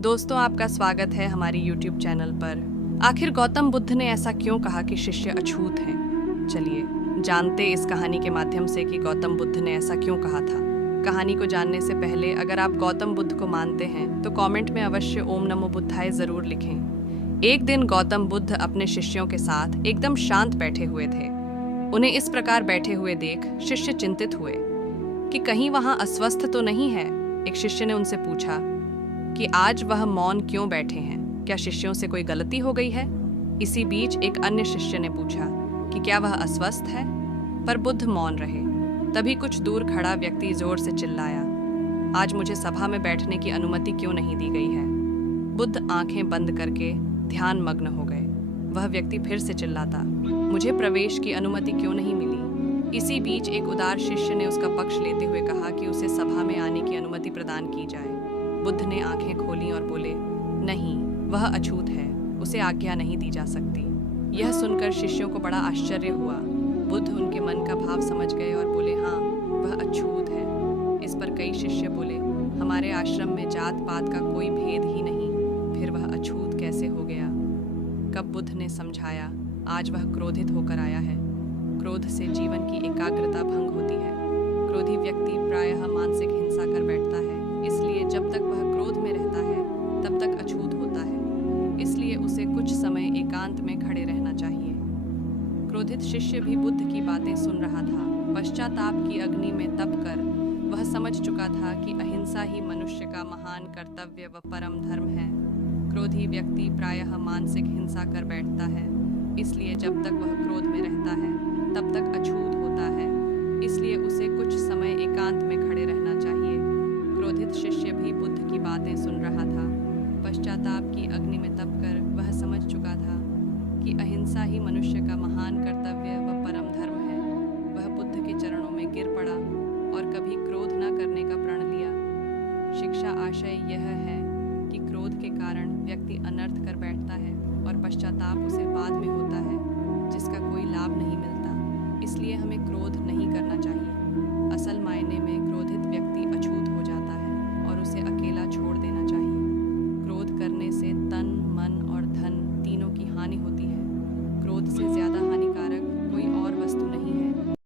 दोस्तों, आपका स्वागत है हमारी YouTube चैनल पर। आखिर गौतम बुद्ध ने ऐसा क्यों कहा कि शिष्य अछूत हैं? चलिए जानते इस कहानी के माध्यम से कि गौतम बुद्ध ने ऐसा क्यों कहा था। कहानी को जानने से पहले अगर आप गौतम बुद्ध को मानते हैं तो कमेंट में अवश्य ओम नमो बुद्धाय जरूर लिखें। एक दिन गौतम बुद्ध अपने शिष्यों के साथ एकदम शांत बैठे हुए थे। उन्हें इस प्रकार बैठे हुए देख शिष्य चिंतित हुए कि कहीं वहां अस्वस्थ तो नहीं है। एक शिष्य ने उनसे पूछा कि आज वह मौन क्यों बैठे हैं, क्या शिष्यों से कोई गलती हो गई है? इसी बीच एक अन्य शिष्य ने पूछा कि क्या वह अस्वस्थ है? पर बुद्ध मौन रहे। तभी कुछ दूर खड़ा व्यक्ति जोर से चिल्लाया, आज मुझे सभा में बैठने की अनुमति क्यों नहीं दी गई है? बुद्ध आंखें बंद करके ध्यान मग्न हो गए। वह व्यक्ति फिर से चिल्लाता, मुझे प्रवेश की अनुमति क्यों नहीं मिली? इसी बीच एक उदार शिष्य ने उसका पक्ष लेते हुए कहा कि उसे सभा में आने की अनुमति प्रदान की जाए। बुद्ध ने आंखें खोली और बोले, नहीं, वह अछूत है, उसे आज्ञा नहीं दी जा सकती। यह सुनकर शिष्यों को बड़ा आश्चर्य हुआ। बुद्ध उनके मन का भाव समझ गए और बोले, हाँ, वह अछूत है। इस पर कई शिष्य बोले, हमारे आश्रम में जात पात का कोई भेद ही नहीं, फिर वह अछूत कैसे हो गया? कब बुद्ध ने समझाया, आज वह क्रोधित होकर आया है। क्रोध से जीवन की एकाग्रता भंग होती है। क्रोधी व्यक्ति प्रायः मानसिक हिंसा कर बैठता है, इसलिए जब तक वह क्रोध में रहता है तब तक अछूत होता है। इसलिए उसे कुछ समय एकांत में खड़े रहना चाहिए। क्रोधित शिष्य भी बुद्ध की बातें सुन रहा था। पश्चाताप की अग्नि में तप कर वह समझ चुका था कि अहिंसा ही मनुष्य का महान कर्तव्य व परम धर्म है। क्रोधी व्यक्ति प्रायः मानसिक हिंसा कर बैठता है, इसलिए जब तक वह क्रोध में रहता है तब तक अछूत होता है। इसलिए उसे कुछ समय एकांत में खड़े रहना चाहिए। क्रोधित शिष्य भी बुद्ध की बातें सुन रहा था। पश्चाताप की अग्नि में तप कर वह समझ चुका था कि अहिंसा ही मनुष्य का महान कर्तव्य व परम धर्म है। वह बुद्ध के चरणों में गिर पड़ा और कभी क्रोध न करने का प्रण लिया। शिक्षा आशय यह है कि क्रोध के कारण व्यक्ति अनर्थ कर बैठता है और पश्चाताप उसे बाद में होता है, जिसका कोई लाभ नहीं मिलता। इसलिए हमें क्रोध नहीं करना चाहिए। असल मायने में क्रोधित व्यक्ति अछूत